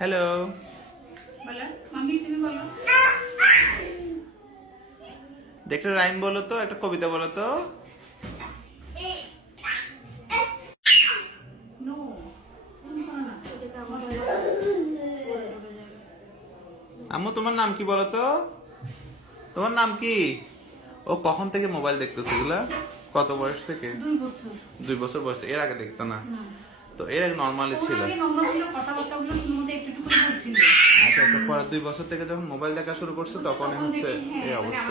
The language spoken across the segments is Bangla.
হ্যালো, বলো মাম্মি, তুমি বলো। একটা রাইম বলো তো, একটা কবিতা বলো তো। নো, তুমি করো না। আম্মু তোমার নাম কি বলো তো? তোমার নাম কি? ও কখন থেকে মোবাইল দেখতেছে এগুলা? কত বয়স থেকে? 2 বছর। 2 বছর বয়স। এর আগে দেখতো না? না, তো এর আগে নর্মালি ছিল। ওর আগে নম্বর ছিল, কথাবার্তাগুলো শুনে মধ্যে একটু একটু করে বলছিল। আচ্ছা আচ্ছা, পরে 2 বছর থেকে যখন মোবাইল দেখা শুরু করছে তখন হচ্ছে এই অবস্থা।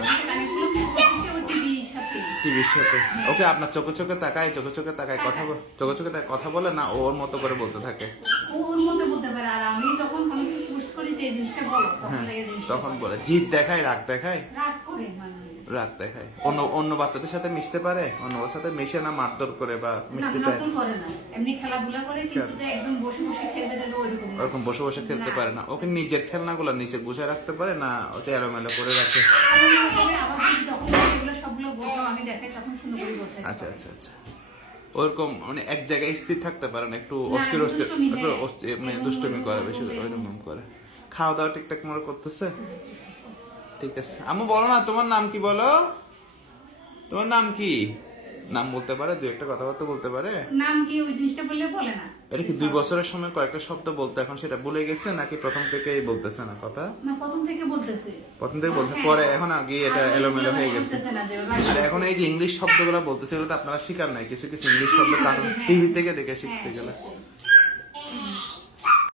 টিভির সাথে। টিভির সাথে ওকে আপনার চোখে চোখে তাকায়, চোখে চোখে তাকায় কথা চোখে চোখে তাকায় কথা বলে না, ওর মতো করে বলতে থাকে। ও ওর মধ্যে বলতে পারে, আর আমি যখন কোনো কিছু পুশ করি যে এই জিনিসটা বলো, তখন হ্যাঁ, এই জিনিসটা তখন বলে জিদ দেখায়, রাগ দেখায়। রাগ করে মানে। রাগ দেখায়। অন্য অন্য বাচ্চাদের সাথে মিশতে পারে, অন্য বাচ্চাদের সাথে মিশে না, মারধর করে বা না, মিশতে চায় নতুন করে না, এমনি খেলাধুলা করে, কিন্তু যে একদম বসে বসে খেলতে দেবে ওইরকম না। ওরকম বসে বসে খেলতে পারে না। ওকে নিজের খেলনাগুলো নিচে গুছিয়ে রাখতে পারে না, ওটা এলোমেলো করে রাখে। আবার যদি যখন এগুলো সবগুলো বোঝাও আমি দেখাই, তখন সুন্দর করে বোঝাই। আচ্ছা আচ্ছা আচ্ছা, ওরকম মানে এক জায়গায় স্থির থাকতে পারে না, একটু না, অস্থির অস্থির, দুষ্টুমি, একটু হ্যাঁ। মানে দুষ্টুমি করে বেশি, ওইরকম করে। খাওয়া দাওয়া ঠিকঠাক মতো করতেছে? ঠিক আছে। আম্মু বলো না তোমার নাম কি বলো? তোমার নাম কি? নাম বলতে পারে, দু একটা কথাবার্তা বলতে পারে? নাম কি ওই জিনিসটা বললে বলে না। এটা কি 2 বছরের সময় কয়েকটা শব্দ বলতো, এখন সেটা ভুলে গেছে নাকি প্রথম থেকেই বলতেছে না কথা? না, প্রথম থেকে বলতেছে। প্রথম থেকে বলতে হ্যাঁ। পরে এখন আগে এটা আর এলোমেলো হয়ে গেছে। বলতেছে না যে আর এখন এই যে ইংলিশ শব্দগুলো বলতেছে, এগুলো তো আপনারা শিকার নাই, কিছু কিছু ইংলিশ শব্দ কার্টুন টিভি থেকে দেখে শিখছে গেলে।